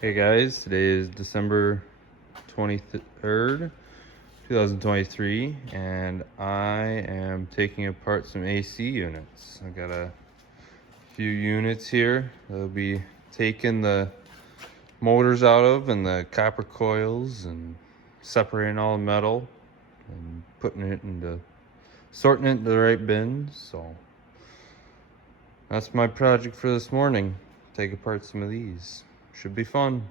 Hey guys, today is December 23rd, 2023, and I am taking apart some AC units. I got a few units here that will be taking the motors out of and the copper coils and separating all the metal and sorting it into the right bins. So that's my project for this morning. Take apart some of these. Should be fun.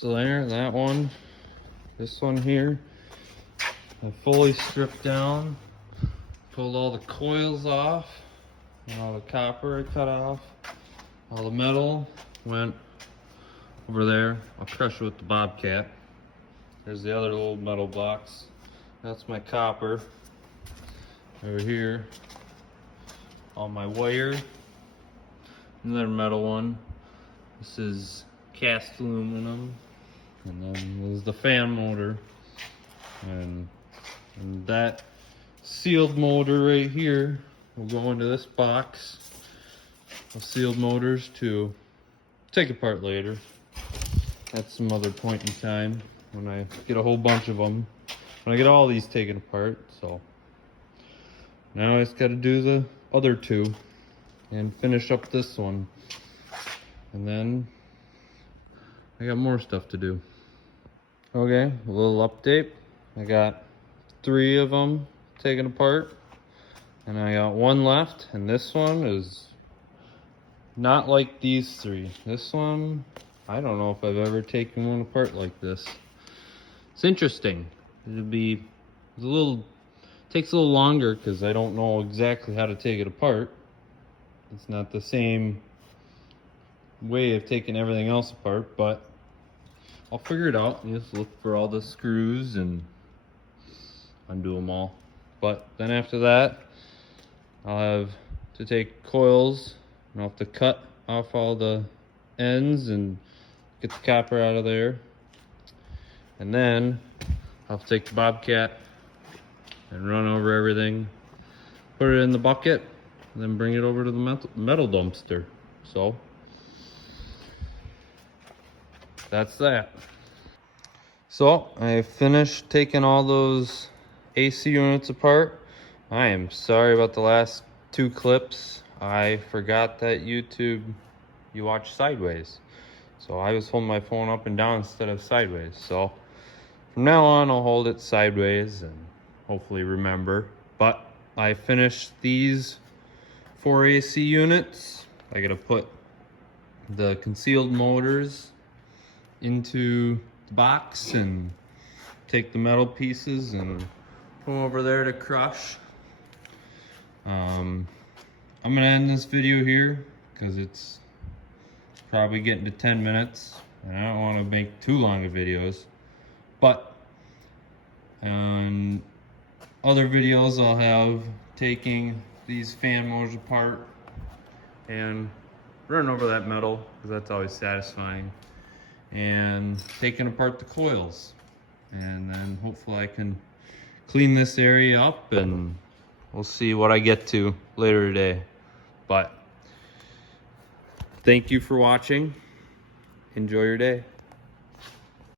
So there, that one. This one here, I fully stripped down, pulled all the coils off, and all the copper I cut off. All the metal went over there. I'll crush it with the Bobcat. There's the other little metal box. That's my copper. Over here, all my wire. Another metal one. This is cast aluminum. And then there's the fan motor. And that sealed motor right here will go into this box of sealed motors to take apart later. At some other point in time when I get a whole bunch of them. When I get all these taken apart. So now I just got to do the other two and finish up this one. And then I got more stuff to do. Okay, a little update. I got 3 of them taken apart. And I got 1 left. And this one is not like these 3. This one, I don't know if I've ever taken one apart like this. It's interesting. Takes a little longer because I don't know exactly how to take it apart. It's not the same way of taking everything else apart, but I'll figure it out. You just look for all the screws and undo them all. But then after that, I'll have to take coils and I'll have to cut off all the ends and get the copper out of there. And then I'll have to take the Bobcat and run over everything, put it in the bucket, and then bring it over to the metal dumpster. So that's that. So I finished taking all those AC units apart. I am sorry about the last 2 clips. I forgot that YouTube, you watch sideways. So I was holding my phone up and down instead of sideways. So from now on, I'll hold it sideways and hopefully remember. But I finished these 4 AC units. I gotta put the concealed motors into the box and take the metal pieces and put them over there to crush. I'm gonna end this video here because it's probably getting to 10 minutes and I don't want to make too long of videos. But on other videos I'll have taking these fan motors apart and running over that metal because that's always satisfying, and taking apart the coils, and then hopefully I can clean this area up and we'll see what I get to later today. But thank you for watching. Enjoy your day.